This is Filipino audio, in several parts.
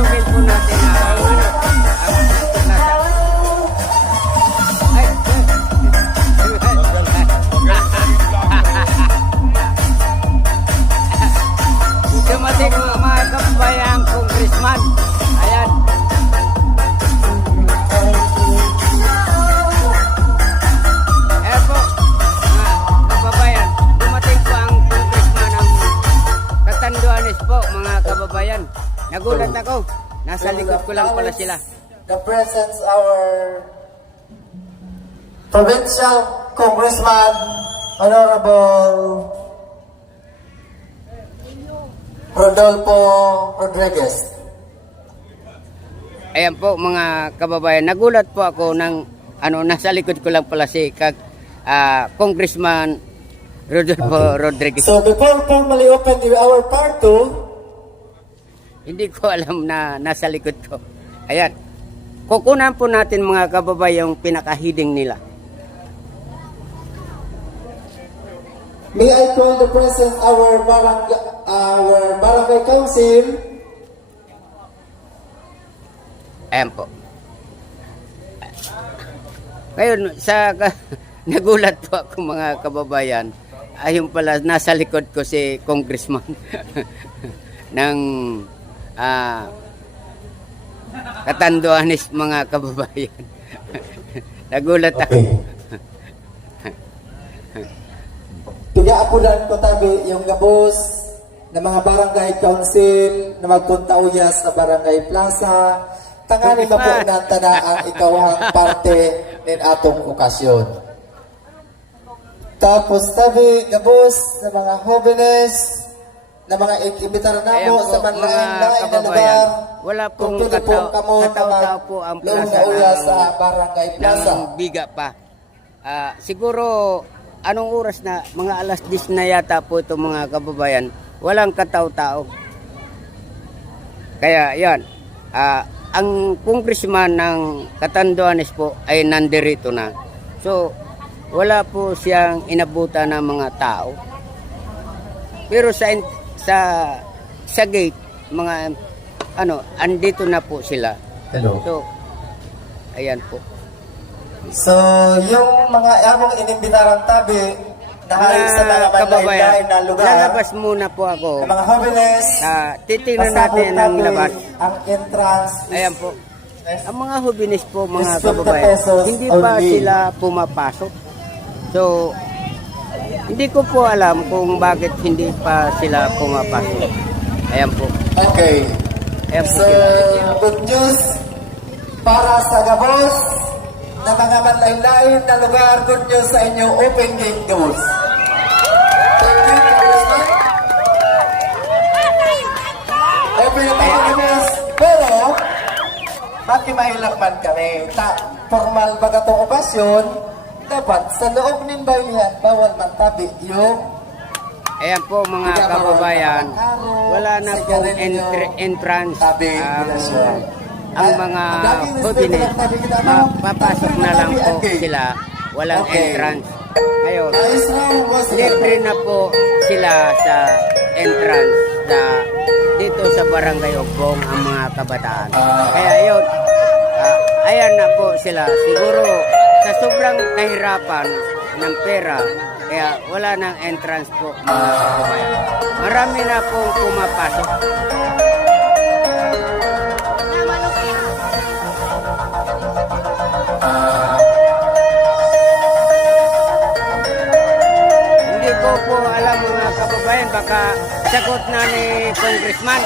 papasukin po natin dumating mga kababayang congressman. Ayan. Ayan po, mga kababayan. Dumating po ang congressman ng Catanduanes po, mga kababayan. Nagulat ako. Nasa likod ko lang pala sila. The presence our provincial congressman, Honorable Rodolfo Rodriguez. Ayan po mga kababayan, nagulat po ako ng nasa likod ko lang pala si Congressman Rodolfo Rodriguez. So before formally open our part 2, hindi ko alam na nasa likod ko. Ayan, kukunan po natin mga kababayan yung pinakahiding nila. may I call the present our barangay council. Ayan po. Ngayon, nagulat po ako mga kababayan. Ayun pala, nasa likod ko si Congressman ng Catanduanes mga kababayan. Nagulat ako. Pinaapulan ko tabi yung gabos ng mga barangay council na magpunta uyas sa barangay plaza. Tangani mapo ng tanaang ikawang parte ng atong okasyon. Tapos tabi gabos ng mga jóvenes na mga ikibitar namo sa manlain-lain na lugar. Wala pong kataw-taw po ang plaza sa barangay plaza. ng biga pa. Siguro anong oras na? Mga alas 10 na yata po ito mga kababayan. Walang kataw-tao. Kaya yan, ang congressman ng Catanduanes po ay nandirito na. So, wala po siyang inabutan ng mga tao. Pero sa gate, mga andito na po sila. Hello. So, ayan po. So, yung mga among inimbitarang tabi na hari sa mga manlain na lugar, lalabas muna po ako. mga jóvenes, Titingnan natin ang labas. Ang entrance is Ayan po. Ang mga jóvenes po, mga is 50 kababayan, pesos hindi pa only. sila pumapasok. So, hindi ko po alam kung bakit hindi pa sila pumapasok. Ayan po. Okay. Ayan po So, sila. good news para sa gabos na mga manlain na lugar. Good news sa inyo, open gate doors. Thank you, Congressman. Open na tayo gabos. Pero, makimahilak man kami. Formal ba itong okasyon? Dapat sa loob ng bayan, bawal man tabi yung Ayan po mga kababayan, wala na pong entrance. Ang mga jóvenes, papasok na lang po sila, walang entrance. Ngayon, libre na po sila sa entrance dito sa Barangay Ogbong ang mga kabataan. Kaya yun, ayan na po sila. Siguro sa sobrang kahirapan ng pera, kaya wala nang entrance po mga kababayan. Marami na pong pumapasok. Hindi ko po alam mga kababayan, baka sagot na ni Congressman.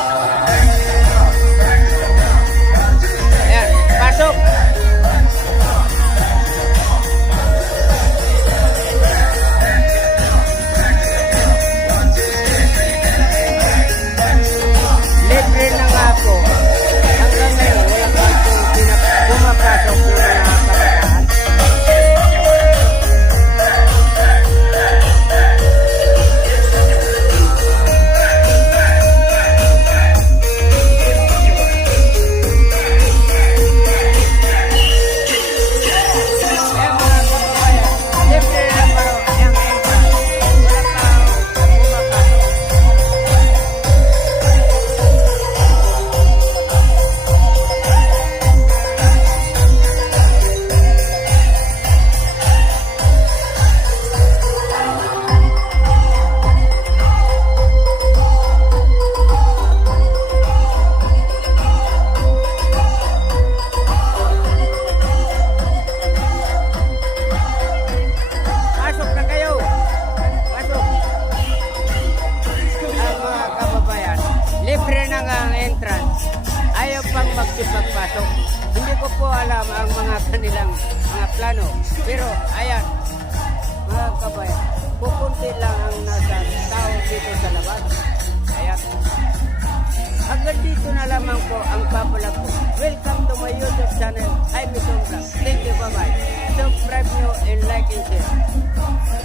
Ayan, pasok! Libre na nga po. Hanggang ngayon, wala pa pong pumapasok yung mga kabataan. magsipagpasok. Hindi ko po alam ang mga kanilang mga plano. Pero ayan, mga kabayan, pupunti lang ang nasa tao dito sa labas. Ayan. Hanggang dito na lamang po ang papala po. Welcome to my YouTube channel, Ivy Vlog. Thank you, bye-bye. Subscribe nyo and like and share.